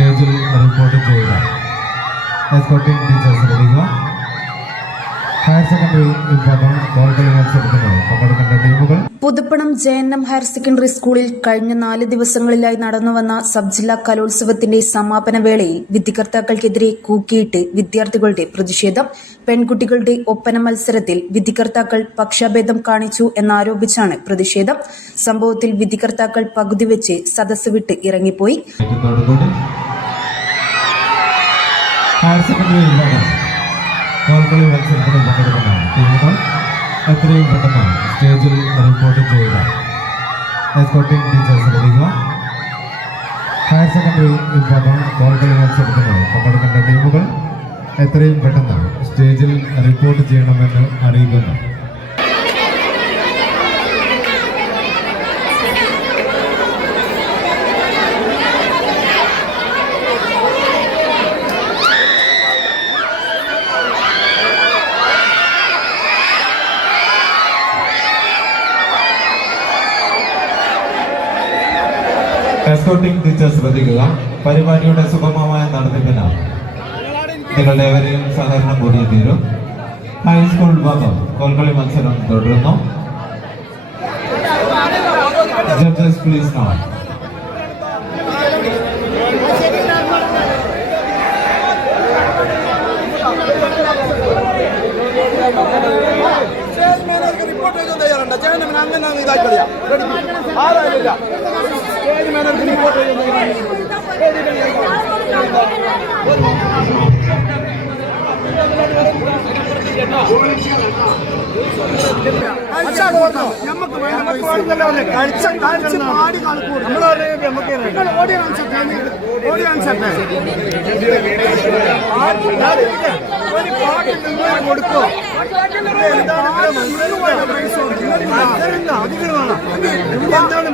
സ്റ്റേജിൽ റിപ്പോർട്ട് ചെയ്യുക. എസ്കോർട്ടിംഗ് ടീച്ചേഴ്സ് ലഭിക്കുക. ഹയർ സെക്കൻഡറി വിഭാഗം ബോൾകളി മത്സരത്തിന് പങ്കെടുക്കേണ്ട ടീമുകൾ. പുതുപ്പണം JNM ഹയർ സെക്കൻഡറി സ്കൂളിൽ കഴിഞ്ഞ 4 ദിവസങ്ങളിലായി നടന്നുവന്ന സബ് ജില്ലാ കലോത്സവത്തിന്റെ സമാപന വേളയിൽ വിധികർത്താക്കൾക്കെതിരെ കൂക്കിയിട്ട് വിദ്യാർത്ഥികളുടെ പ്രതിഷേധം. പെൺകുട്ടികളുടെ ഒപ്പന മത്സരത്തിൽ വിധികർത്താക്കൾ പക്ഷാഭേദം കാണിച്ചു എന്നാരോപിച്ചാണ് പ്രതിഷേധം. സംഭവത്തിൽ വിധികർത്താക്കൾ പകുതി വെച്ച് സദസ്സ് വിട്ട് ഇറങ്ങിപ്പോയി. ഹയർ സെക്കൻഡറി വിഭാഗം ബോൾകളി മത്സരത്തിന് പങ്കെടുക്കുന്ന ടീമുകൾ എത്രയും പെട്ടെന്ന് സ്റ്റേജിൽ റിപ്പോർട്ട് ചെയ്യുക. എസ്കോർട്ടിംഗ് ടീച്ചേഴ്സ് ലഭിക്കുക. ഹയർ സെക്കൻഡറി വിഭാഗം ബോൾകളി മത്സരത്തിന് പങ്കെടുക്കേണ്ട ടീമുകൾ എത്രയും പെട്ടെന്ന് സ്റ്റേജിൽ റിപ്പോർട്ട് ചെയ്യണമെന്ന് അറിയിക്കുന്നു. എസ്കോർട്ടിംഗ് ടീച്ചേഴ്സ് ശ്രദ്ധിക്കുക. പരിപാടിയുടെ സുഗമമായ നടത്തിപ്പിന് നിങ്ങളുടെ ഏവരെയും സഹകരണം കൂടിയേ തീരും. ഹൈസ്കൂൾ വിഭാഗം കോൽക്കളി മത്സരം തുടരുന്നു. Judges please now.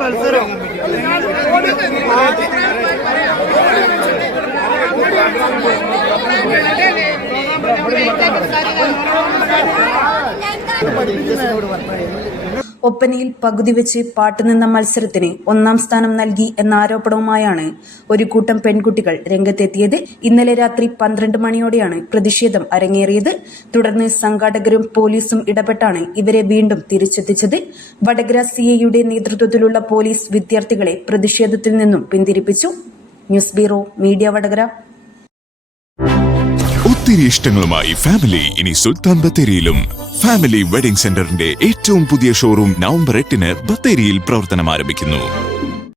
മത്സരം ഒപ്പനയിൽ പകുതി വെച്ച് പാട്ടുനിന്ന മത്സരത്തിന് 1ാം സ്ഥാനം നൽകി എന്ന ആരോപണവുമായാണ് ഒരു കൂട്ടം പെൺകുട്ടികൾ രംഗത്തെത്തിയത്. ഇന്നലെ രാത്രി 12 മണിയോടെയാണ് പ്രതിഷേധം അരങ്ങേറിയത്. തുടർന്ന് സംഘാടകരും പോലീസും ഇടപെട്ടാണ് ഇവരെ വീണ്ടും തിരിച്ചെത്തിച്ചത്. വടകര CIയുടെ നേതൃത്വത്തിലുള്ള പോലീസ് വിദ്യാർത്ഥികളെ പ്രതിഷേധത്തിൽ നിന്നും പിന്തിരിപ്പിച്ചു. News bureau media Vadakara. ഒത്തിരി ഇഷ്ടങ്ങളുമായി ഫാമിലി ഇനി സുൽത്താൻ ബത്തേരിയിലും. ഫാമിലി വെഡിംഗ് സെന്ററിന്റെ ഏറ്റവും പുതിയ ഷോറൂം നവംബർ 8-ന് ബത്തേരിയിൽ പ്രവർത്തനം ആരംഭിക്കുന്നു.